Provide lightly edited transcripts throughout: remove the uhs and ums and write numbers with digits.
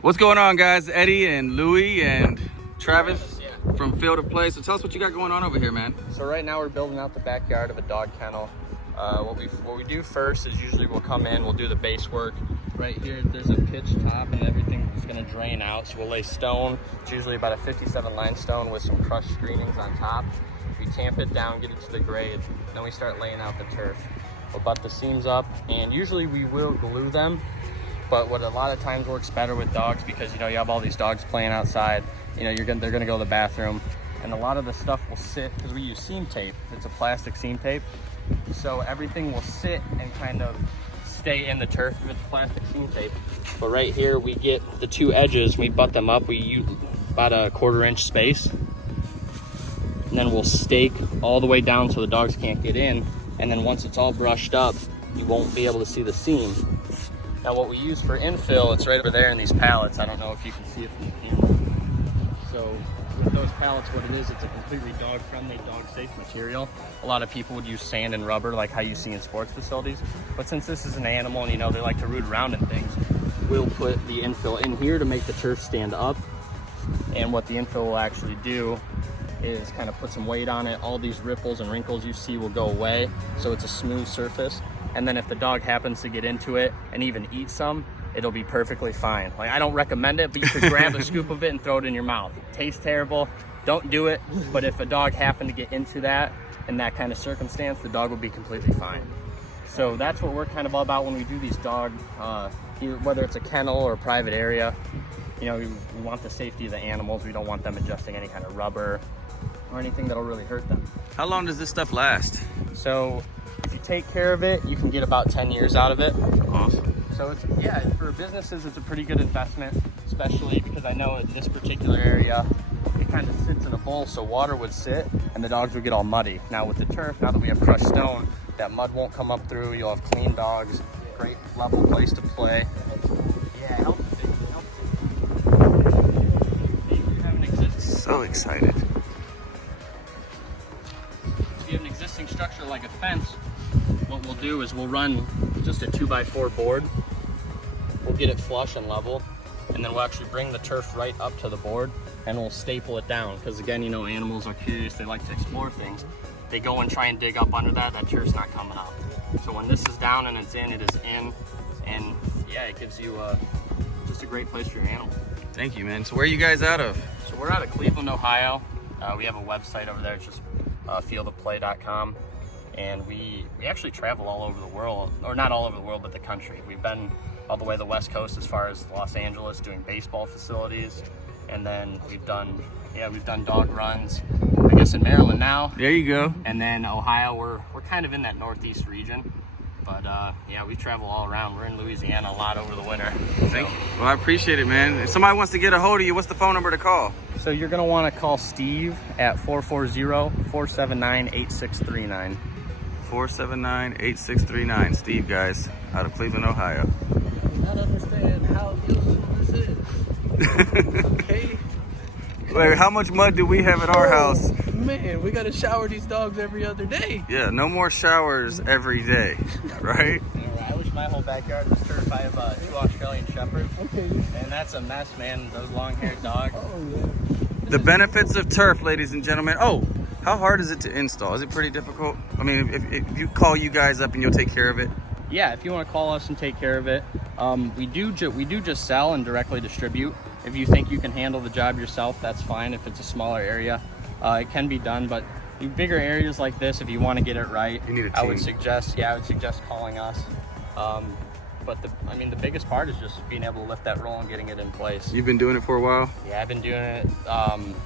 What's going on, guys? Eddie and Louie and Travis from Field of Play. So tell us what you got going on over here, man. So right now we're building out the backyard of a dog kennel. What we do first is usually we'll come in, we'll do the base work. Right here, there's a pitch top and everything is gonna drain out. So we'll lay stone. It's usually about a 57 limestone with some crushed screenings on top. We tamp it down, get it to the grade. Then we start laying out the turf. We'll butt the seams up, and usually we will glue them. But what a lot of times works better with dogs, because you have all these dogs playing outside, they're gonna go to the bathroom, and a lot of the stuff will sit, because we use seam tape. It's a plastic seam tape, so everything will sit and kind of stay in the turf with plastic seam tape. But right here we get the two edges, we butt them up, we use about a 1/4 inch space, and then we'll stake all the way down so the dogs can't get in. And then once it's all brushed up, you won't be able to see the seam. Now what we use for infill, it's right over there in these pallets. I don't know if you can see it from the camera. So with those pallets, what it is, it's a completely dog-friendly, dog-safe material. A lot of people would use sand and rubber like how you see in sports facilities. But since this is an animal and they like to root around in things, we'll put the infill in here to make the turf stand up. And what the infill will actually do is kind of put some weight on it. All these ripples and wrinkles you see will go away, so it's a smooth surface. And then if the dog happens to get into it and even eat some, it'll be perfectly fine. Like, I don't recommend it, but you could grab a scoop of it and throw it in your mouth. It tastes terrible, don't do it. But if a dog happened to get into that in that kind of circumstance, the dog will be completely fine. So that's what we're kind of all about when we do these dog, whether it's a kennel or a private area. We want the safety of the animals. We don't want them ingesting any kind of rubber or anything that'll really hurt them. How long does this stuff last? So if you take care of it, you can get about 10 years out of it. Awesome. So for businesses, it's a pretty good investment, especially because I know in this particular area, it kind of sits in a bowl, so water would sit and the dogs would get all muddy. Now with the turf, now that we have crushed stone, that mud won't come up through. You'll have clean dogs, great level place to play. Yeah, it helps. So excited. If you have an existing structure like a fence, what we'll do is we'll run just a 2x4 board. We'll get it flush and level, and then we'll actually bring the turf right up to the board and we'll staple it down. Because again, animals are curious, they like to explore things. They go and try and dig up under that turf's not coming up. So when this is down and it's in, it is in. And yeah, it gives you just a great place for your animal. Thank you, man. So where are you guys out of? So we're out of Cleveland, Ohio. We have a website over there, it's just fieldofplay.com. And we actually travel all over the world, or not all over the world, but the country. We've been all the way to the West Coast as far as Los Angeles doing baseball facilities. And then we've done dog runs, I guess in Maryland now. There you go. And then Ohio, we're kind of in that Northeast region. But we travel all around. We're in Louisiana a lot over the winter. Well, I appreciate it, man. If somebody wants to get a hold of you, what's the phone number to call? So you're gonna wanna call Steve at 440-479-8639. 479-8639. Steve, guys, out of Cleveland, Ohio. I don't understand how useful this is. Okay. Wait, how much mud do we have at our house? Man, we gotta shower these dogs every other day. Yeah, no more showers every day, right? I wish my whole backyard was turf. I have 2 Australian Shepherds. Okay. And that's a mess, man, those long-haired dogs. Oh, yeah. The benefits of turf, ladies and gentlemen. Oh, how hard is it to install? Is it pretty difficult? I mean, if you call you guys up and you'll take care of it? Yeah, if you want to call us and take care of it. We do just sell and directly distribute. If you think you can handle the job yourself, that's fine. If it's a smaller area, it can be done. But in bigger areas like this, if you want to get it right, you need a team. I would suggest calling us. But the biggest part is just being able to lift that roll and getting it in place. You've been doing it for a while? Yeah, I've been doing it.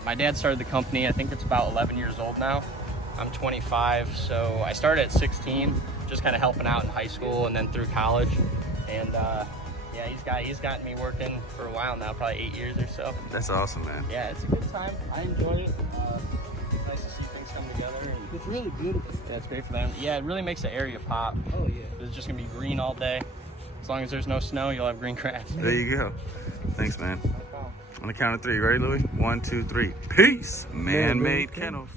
My dad started the company. I think it's about 11 years old now. I'm 25, so I started at 16, just kind of helping out in high school and then through college. And he's gotten me working for a while now, probably 8 years or so. That's awesome, man. Yeah, it's a good time. I enjoy it. It's nice to see things come together. And It's really beautiful. yeah, it's great for them. Yeah, it really makes the area pop. Oh, yeah. It's just gonna be green all day. As long as there's no snow, you'll have green grass. There you go. Thanks, man. No problem. On the count of 3, ready, Louie? 1, 2, 3. Peace. Man-Made Kennels.